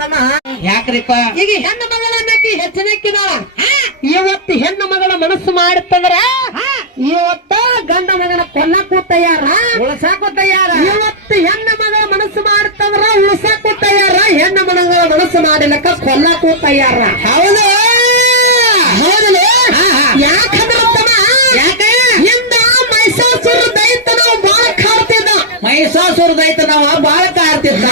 ತಮ್ಮ ಯಾಕ್ರಿಪ್ಪ? ಈಗ ಹೆಣ್ಣು ಮಗಳನ್ನಕ್ಕಿ ಹೆಚ್ಚಿನಕ್ಕಿದಾಳ ಇವತ್ತು ಹೆಣ್ಣು ಮಗಳ ಮನಸ್ಸು ಮಾಡುತ್ತಂದ್ರ ಇವತ್ತ ಗಂಡ ಮಗನ ಕೊಲ್ಲಕ್ಕೂ ತಯಾರ? ಉಳಸಾಕು ತಯಾರ. ಇವತ್ತು ಹೆಣ್ಣು ಮಗಳ ಮನಸ್ಸು ಮಾಡುತ್ತಂದ್ರ ಉಳಿಸಕ್ಕೂ ತಯಾರ? ಹೆಣ್ಣು ಮಗಳ ಮನಸ್ಸು ಮಾಡಲಿಕ್ಕ ಕೊಲ್ಲಕ್ಕೂ ತಯಾರ? ಹೌದು. ಹೌದಲ್ಲ. ಯಾಕಂದ್ರ ತಮ್ಮ ಯಾಕ? ಇಂದ ಮೈಸಾಸುರ ದೈತನ ಬಾಳ ಕಾಡ್ತಿದ್ದ. ಮೈಸಾಸುರ ದೈತ ನಾವು ಬಾಳ ಕಾಡ್ತಿದ್ದ.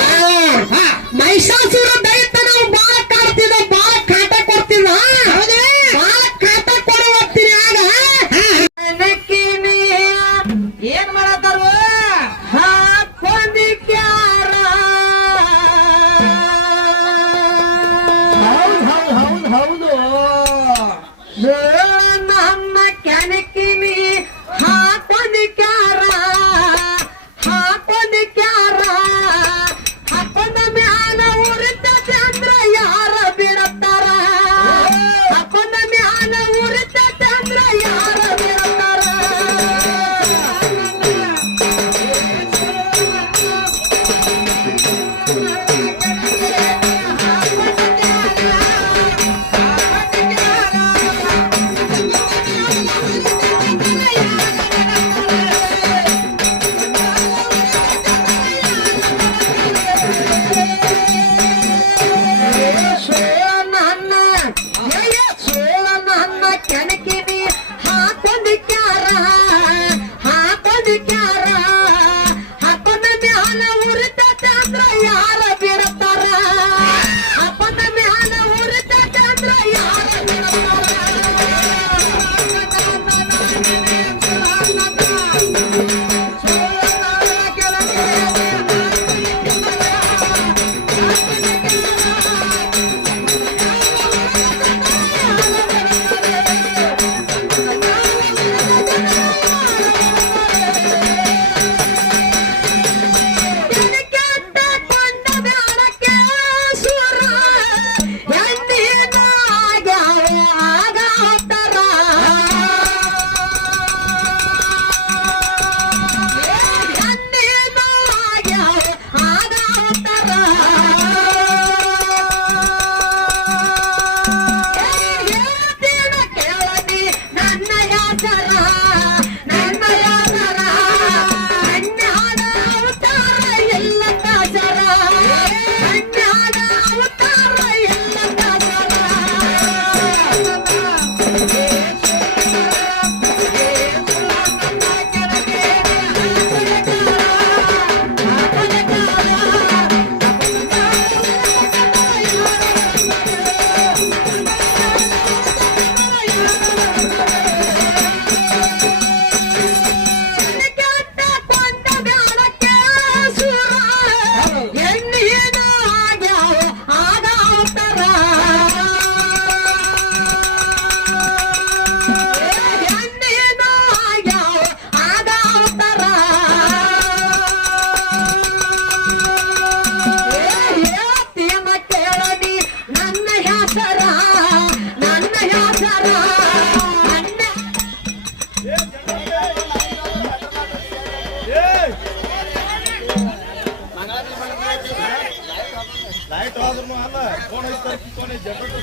ಲೈಟ್ ಹೋದ್ರೂ ಅಲ್ಲ ಫೋನ್ ಹಚ್ತಾರೆ ಫೋನ್ ಜನರೇಟರ್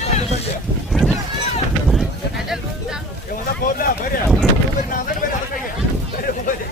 ಬರ್ರಿ ಬರ್ರಿ